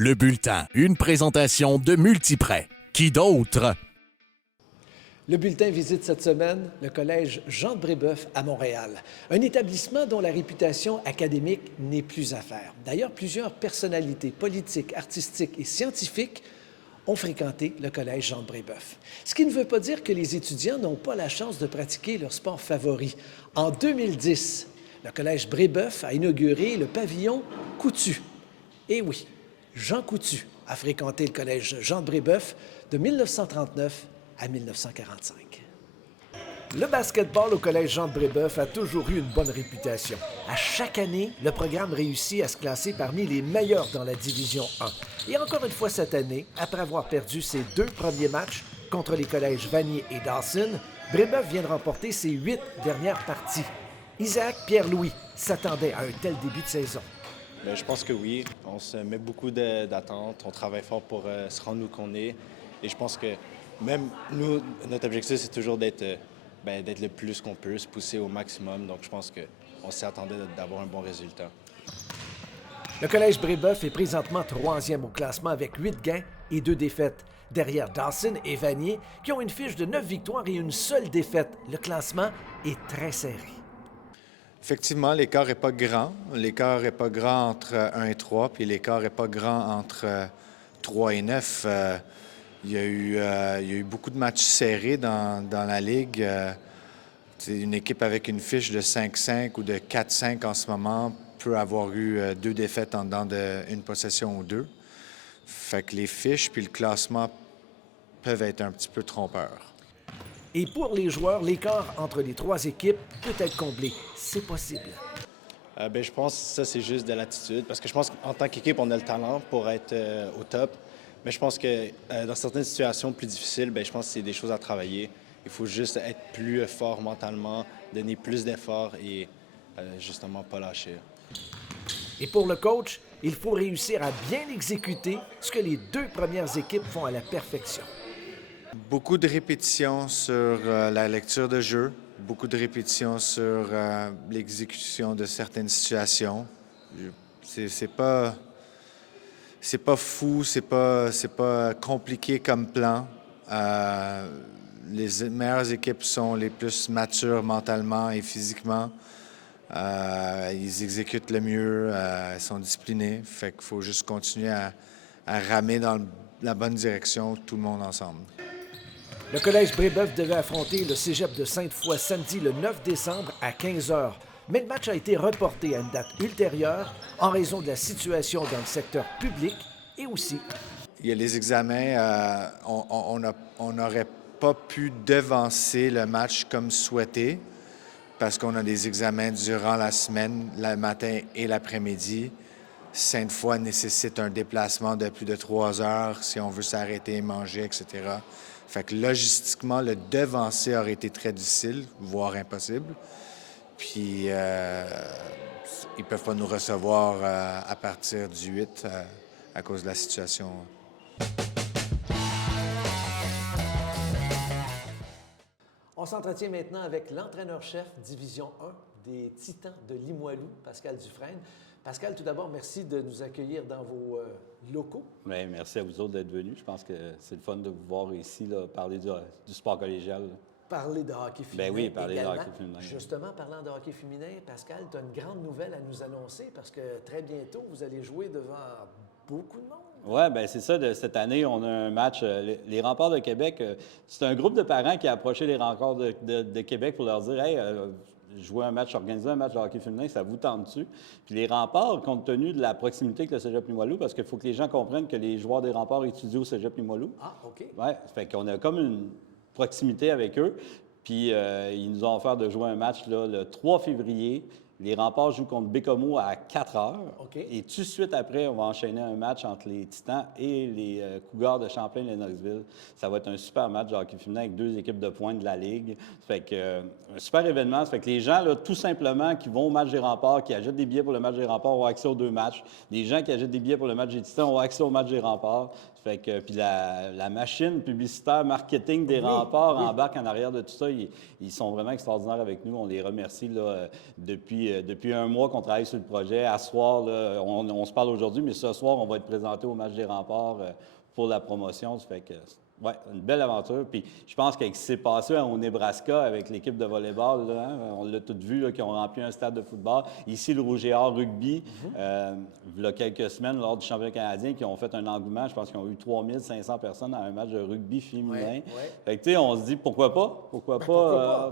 Le bulletin, une présentation de Multiprêt. Qui d'autre? Le bulletin visite cette semaine le Collège Jean de Brébeuf à Montréal, un établissement dont la réputation académique n'est plus à faire. D'ailleurs, plusieurs personnalités politiques, artistiques et scientifiques ont fréquenté le Collège Jean de Brébeuf. Ce qui ne veut pas dire que les étudiants n'ont pas la chance de pratiquer leur sport favori. En 2010, le Collège Brébeuf a inauguré le pavillon Coutu. Et oui, Jean Coutu a fréquenté le Collège Jean de Brébeuf de 1939 à 1945. Le basketball au Collège Jean de Brébeuf a toujours eu une bonne réputation. À chaque année, le programme réussit à se classer parmi les meilleurs dans la Division 1. Et encore une fois cette année, après avoir perdu ses 2 premiers matchs contre les collèges Vanier et Dawson, Brébeuf vient de remporter ses 8 dernières parties. Isaac Pierre-Louis s'attendait à un tel début de saison. Bien, je pense que oui. On se met beaucoup d'attentes. On travaille fort pour se rendre où qu'on est. Et je pense que même nous, notre objectif, c'est toujours d'être le plus qu'on peut, se pousser au maximum. Donc, je pense qu'on s'y attendait d'avoir un bon résultat. Le Collège Brébeuf est présentement 3e au classement avec 8 gains et 2 défaites. Derrière Dawson et Vanier, qui ont une fiche de 9 victoires et une seule défaite. Le classement est très serré. Effectivement, l'écart n'est pas grand. L'écart n'est pas grand entre 1 et 3, puis l'écart n'est pas grand entre 3 et 9. Il y a eu beaucoup de matchs serrés dans la Ligue. C'est une équipe avec une fiche de 5-5 ou de 4-5 en ce moment peut avoir eu 2 défaites en dedans d'une possession ou 2. Fait que les fiches puis le classement peuvent être un petit peu trompeurs. Et pour les joueurs, l'écart entre les 3 équipes peut être comblé. C'est possible. Je pense que ça, c'est juste de l'attitude. Parce que je pense qu'en tant qu'équipe, on a le talent pour être au top. Mais je pense que dans certaines situations plus difficiles, je pense que c'est des choses à travailler. Il faut juste être plus fort mentalement, donner plus d'efforts et justement pas lâcher. Et pour le coach, il faut réussir à bien exécuter ce que les 2 premières équipes font à la perfection. Beaucoup de répétitions sur la lecture de jeu, beaucoup de répétitions sur l'exécution de certaines situations. C'est pas fou, c'est pas compliqué comme plan. Les meilleures équipes sont les plus matures mentalement et physiquement. Ils exécutent le mieux, ils sont disciplinés. Fait qu'il faut juste continuer à ramer dans la bonne direction, tout le monde ensemble. Le Collège Brébeuf devait affronter le Cégep de Sainte-Foy samedi le 9 décembre à 15h. Mais le match a été reporté à une date ultérieure en raison de la situation dans le secteur public et aussi... Il y a les examens. On n'aurait pas pu devancer le match comme souhaité parce qu'on a des examens durant la semaine, le matin et l'après-midi. Sainte-Foy nécessite un déplacement de plus de 3 heures si on veut s'arrêter et manger, etc. Fait que logistiquement, le devancer aurait été très difficile, voire impossible. Puis, ils ne peuvent pas nous recevoir à partir du 8 à cause de la situation. On s'entretient maintenant avec l'entraîneur-chef Division 1 des Titans de Limoilou, Pascal Dufresne. Pascal, tout d'abord, merci de nous accueillir dans vos locaux. Bien, merci à vous autres d'être venus. Je pense que c'est le fun de vous voir ici, là, parler du sport collégial. Là. Parler de hockey féminin. Bien oui, parler également. de hockey féminin. Justement, parlant de hockey féminin, Pascal, tu as une grande nouvelle à nous annoncer parce que très bientôt, vous allez jouer devant beaucoup de monde. Oui, bien c'est ça. Cette année, on a un match. Les Remparts de Québec, c'est un groupe de parents qui a approché les Remparts de Québec pour leur dire « Hey, jouer un match, organiser un match de hockey féminin, ça vous tente-tu? » Puis les Remparts, compte tenu de la proximité avec le Cégep Limoilou, parce qu'il faut que les gens comprennent que les joueurs des Remparts étudient au Cégep Limoilou. Ah, OK. Oui, ça fait qu'on a comme une proximité avec eux. Puis ils nous ont offert de jouer un match là, le 3 février. Les Remparts jouent contre Bécomo à 4 heures. Okay. Et tout de suite après, on va enchaîner un match entre les Titans et les Cougars de Champlain-Lennoxville. Ça va être un super match de hockey féminin avec 2 équipes de pointe de la Ligue. Ça fait que, un super événement. Ça fait que les gens, là, tout simplement, qui vont au match des Remparts, qui achètent des billets pour le match des Remparts, ont accès aux 2 matchs. Les gens qui achètent des billets pour le match des Titans ont accès au match des Remparts. Ça fait que, puis la machine publicitaire, marketing des Remparts embarque en arrière de tout ça. Ils sont vraiment extraordinaires avec nous. On les remercie là, depuis depuis un mois qu'on travaille sur le projet. À ce soir, là, on se parle aujourd'hui, mais ce soir, on va être présenté au match des Remparts pour la promotion. Ça fait que, ouais, une belle aventure. Puis je pense qu'avec ce qui s'est passé au Nebraska avec l'équipe de volleyball, là, hein, on l'a tout vu, là, qui ont rempli un stade de football. Ici, le Rouge et Or Rugby, il y a quelques semaines, lors du championnat canadien, qui ont fait un engouement. Je pense qu'ils ont eu 3500 personnes à un match de rugby féminin. Fait que, tu sais, on se dit, pourquoi pas?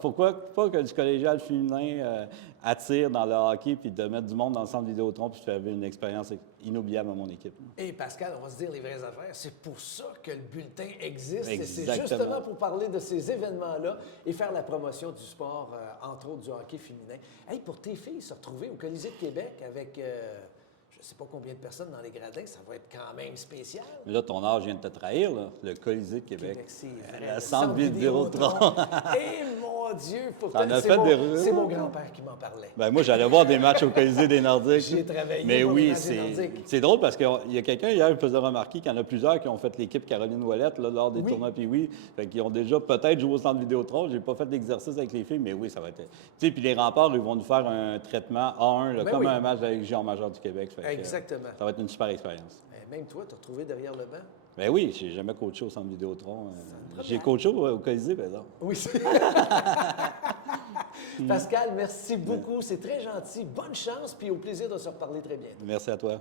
Pourquoi pas que du collégial féminin attire dans le hockey, puis de mettre du monde dans le centre Vidéotron, puis de faire vivre une expérience inoubliable à mon équipe. Et Pascal, on va se dire les vraies affaires. C'est pour ça que le bulletin existe. Et c'est Exactement. justement pour parler de ces événements-là et faire la promotion du sport, entre autres du hockey féminin. Hey, pour tes filles, se retrouver au Colisée de Québec avec je ne sais pas combien de personnes dans les gradins, ça va être quand même spécial. Mais là, ton âge vient de te trahir, là. Le Colisée de Québec. C'est vrai. Le centre Vidéotron. Et mon Dieu, T'en as fait des rues. C'est mon grand-père qui m'en parlait. Ben moi, j'allais voir des matchs au Colisée des Nordiques. J'ai travaillé Mais pour oui, les matchs des Nordiques. c'est drôle parce qu'il y a quelqu'un hier qui faisait remarquer qu'il y en a plusieurs qui ont fait l'équipe Caroline Ouellette là, lors des tournois Pee-Wee. Fait qu'ils ont déjà peut-être joué au centre Vidéotron. J'ai pas fait d'exercice avec les filles, mais oui, ça va être... Tu sais, puis les Remparts, ils vont nous faire un traitement A1, là, comme un match de la Légion majeure du Québec. Fait que, exactement. ça va être une super expérience. Même toi, t'as retrouvé derrière le banc? Ben oui, j'ai jamais coaché au centre Vidéotron. J'ai coaché au Colisée, par exemple. Oui. Pascal, merci beaucoup. C'est très gentil. Bonne chance, puis au plaisir de se reparler très bientôt. Merci à toi.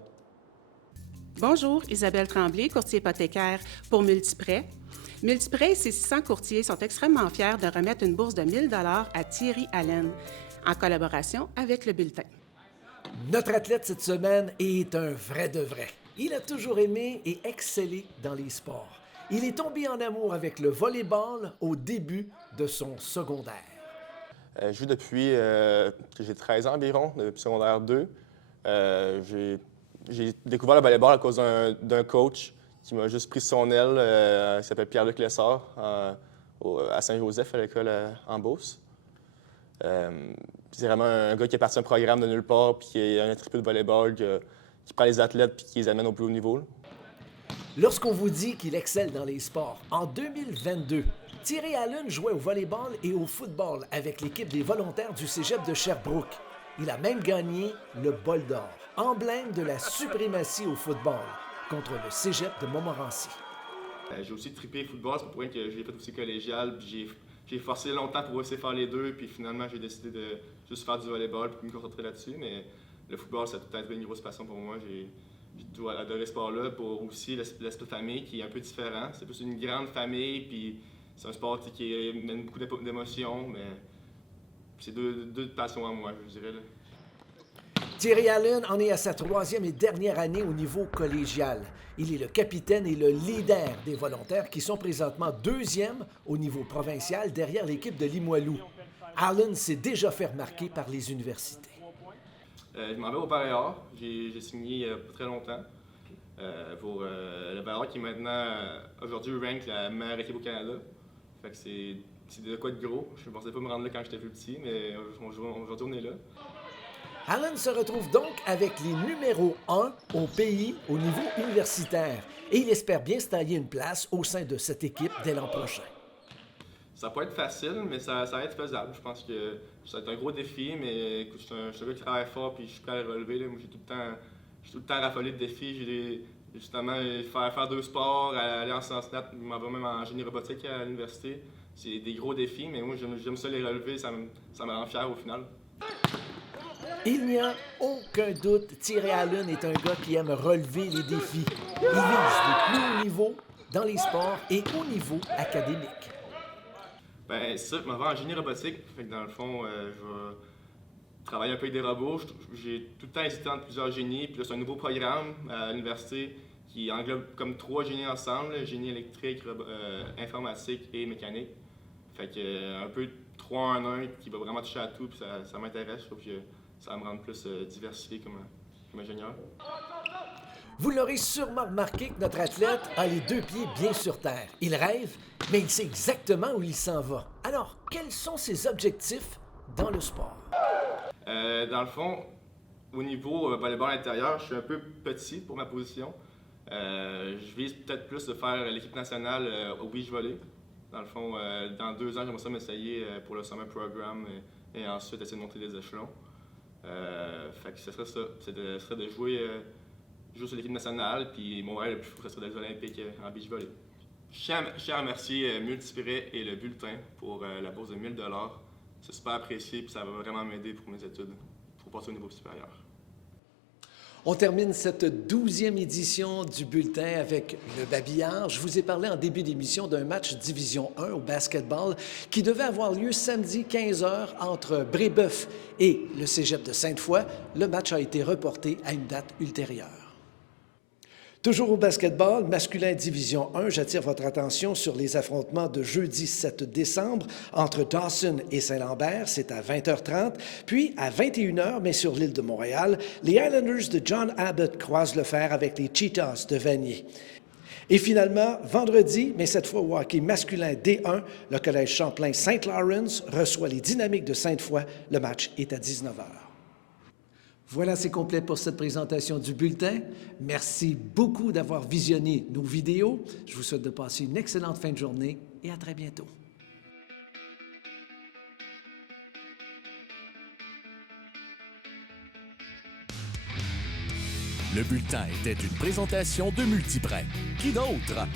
Bonjour, Isabelle Tremblay, courtier hypothécaire pour Multiprêt. Multiprêt et ses 600 courtiers sont extrêmement fiers de remettre une bourse de 1 000 à Thierry Allen, en collaboration avec le Bulletin. Notre athlète cette semaine est un vrai de vrai. Il a toujours aimé et excellé dans les sports. Il est tombé en amour avec le volleyball au début de son secondaire. Je joue depuis que j'ai 13 ans environ, depuis secondaire 2. J'ai découvert le volleyball à cause d'un coach qui m'a juste pris son aile, qui s'appelle Pierre-Luc Lessard, à Saint-Joseph, à l'école en Beauce. C'est vraiment un gars qui est parti un programme de nulle part, puis qui a un triple de volleyball, qui prend les athlètes puis qui les amène au plus haut niveau. Là. Lorsqu'on vous dit qu'il excelle dans les sports, en 2022, Thierry Allen jouait au volleyball et au football avec l'équipe des volontaires du cégep de Sherbrooke. Il a même gagné le Bol d'or, emblème de la suprématie au football, contre le cégep de Montmorency. J'ai aussi trippé football, c'est pour rien que j'ai fait aussi collégial, puis j'ai forcé longtemps pour essayer de faire les deux, puis finalement j'ai décidé de juste faire du volleyball puis me concentrer là-dessus, mais le football, ça a tout été une grosse passion pour moi. J'ai tout adoré ce sport-là, pour aussi l'aspect famille qui est un peu différent. C'est plus une grande famille, puis c'est un sport qui mène beaucoup d'émotions, mais c'est deux passions à moi, je dirais. Là. Thierry Allen en est à sa 3e et dernière année au niveau collégial. Il est le capitaine et le leader des volontaires qui sont présentement 2e au niveau provincial derrière l'équipe de Limoilou. Allen s'est déjà fait remarquer par les universités. Je m'en vais au Paréor. J'ai signé il n'y a pas très longtemps pour le Paréor qui est maintenant, aujourd'hui, rank la meilleure équipe au Canada. Fait que c'est de quoi de gros. Je ne pensais pas me rendre là quand j'étais plus petit, mais aujourd'hui, on est là. Allen se retrouve donc avec les numéros 1 au pays au niveau universitaire et il espère bien se tailler une place au sein de cette équipe dès l'an prochain. Ça peut être facile, mais ça va être faisable. Je pense que ça va être un gros défi, mais écoute, je suis un gars qui travaille fort et je suis prêt à le relever. Là. Moi, je suis tout le temps raffolé de défis. Justement, faire 2 sports, aller en sciences nat, je m'en vais même en génie robotique à l'université. C'est des gros défis, mais moi, j'aime ça les relever. Ça me rend fier au final. Il n'y a aucun doute, Thierry Allen est un gars qui aime relever les défis. Il vise le plus haut niveau dans les sports et au niveau académique. Ben c'est ça, je m'en vais en génie robotique. Fait que dans le fond, je vais travailler un peu avec des robots. J'ai tout le temps hésité entre plusieurs génies. Puis là, c'est un nouveau programme à l'université qui englobe comme 3 génies ensemble, génie électrique, informatique et mécanique. Fait que un peu 3 en 1 qui va vraiment toucher à tout, puis ça m'intéresse. Je trouve que ça va me rendre plus diversifié comme ingénieur. Vous l'aurez sûrement remarqué que notre athlète a les 2 pieds bien sur terre. Il rêve, mais il sait exactement où il s'en va. Alors, quels sont ses objectifs dans le sport? Dans le fond, au niveau volleyball intérieur, je suis un peu petit pour ma position. Je vise peut-être plus de faire l'équipe nationale au beach volley. Dans le fond, dans 2 ans, j'aimerais ça m'essayer pour le Summer Program et ensuite essayer de monter les échelons. Fait que ce serait ça. Ce serait de jouer sur l'équipe nationale, puis mon rêve le plus fou, ce serait des Olympiques en beach volley. Je tiens à remercier Multiprêt et le bulletin pour la bourse de 1 000 $. C'est super apprécié, puis ça va vraiment m'aider pour mes études, pour passer au niveau supérieur. On termine cette 12e édition du bulletin avec le babillard. Je vous ai parlé en début d'émission d'un match Division 1 au basketball qui devait avoir lieu samedi 15h entre Brébeuf et le Cégep de Sainte-Foy. Le match a été reporté à une date ultérieure. Toujours au basketball, masculin Division 1, j'attire votre attention sur les affrontements de jeudi 7 décembre entre Dawson et Saint-Lambert, c'est à 20h30. Puis à 21h, mais sur l'île de Montréal, les Islanders de John Abbott croisent le fer avec les Cheetahs de Vanier. Et finalement, vendredi, mais cette fois au hockey masculin D1, le Collège Champlain Saint-Lawrence reçoit les Dynamiques de Sainte-Foy. Le match est à 19h. Voilà, c'est complet pour cette présentation du bulletin. Merci beaucoup d'avoir visionné nos vidéos. Je vous souhaite de passer une excellente fin de journée et à très bientôt. Le bulletin était une présentation de Multiprêt. Qui d'autre?